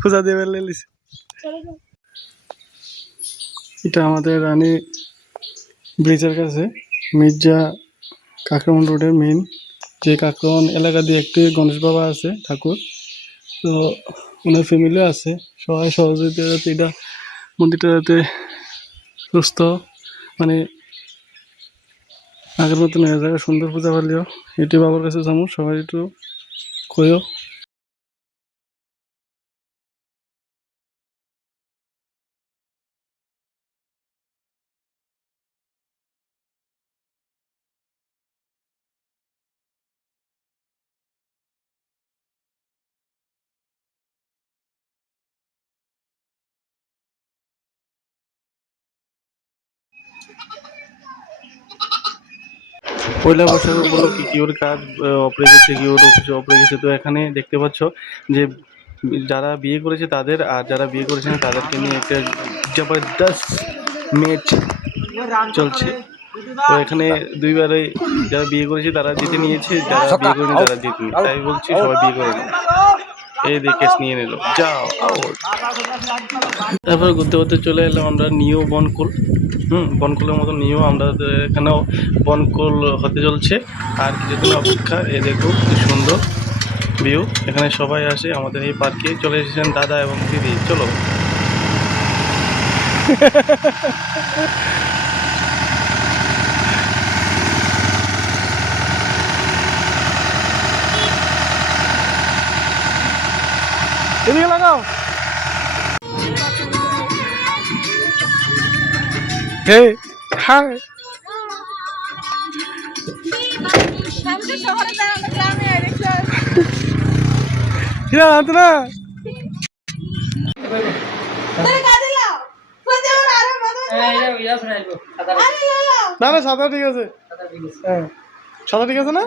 পূজা দেবের লেলিস এটা আমাদের রানী ব্রিজের কাছে মির্জা কাকরামন রোডের মেইন যে কাকরামন এলাকা দিয়ে একটি গণেশ বাবা আছে ঠাকুর, তো ওনার ফ্যামিলিও আছে। সবাই সহযোগিতা যাতে এটা মন্দিরটা যাতে সুস্থ মানে আগের মতন হয়ে যাবে, সুন্দর পূজা পালিও এটি বাবার কাছে যাবো, সবাই একটু কইও। পয়লা বৈশাখ উপলক্ষে কি ওর কাজ অপরে গেছে, কি ওর অফিসে অপরে গেছে। তো এখানে দেখতে পাচ্ছ যে যারা বিয়ে করেছে তাদের আর যারা বিয়ে করেছে না তাদেরকে নিয়ে একটা জবরদস্ত ম্যাচ চলছে। তো এখানে দুইবারে যারা বিয়ে করেছে তারা জিতে নিয়েছে, যারা বিয়ে করেনি তারা জিতেনি। তাই বলছি সবাই বিয়ে করে নাও। এই দিয়ে কেস নিয়ে নিল, যাও আউট। তারপরে ঘুরতে ঘুরতে চলে এলাম আমরা নিউ বনকুল। বনকুলের মতো নিউ আমরা এখানেও বনকুল হতে চলছে আর কিছুদিন অপেক্ষা। এ দেখো কি সুন্দর ভিউ, এখানে সবাই আসে আমাদের এই পার্কে। চলে এসেছেন দাদা এবং দিদি, চলো। এদিকে লাগাও। হে হাই কিরা আনতো না না না সাদা ঠিক আছে, হ্যাঁ সাদা ঠিক আছে না।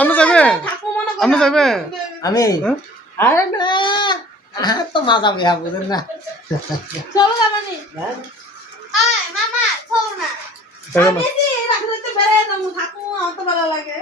আমরা যাবে আমরা যাবে আমি আরে না তো মাজা বিয়া বুঝেন না চলো যাবানি আয় মামা চলো না আমি রাখতে বেড়ে যাবো থাকো আমার তো ভালো লাগে।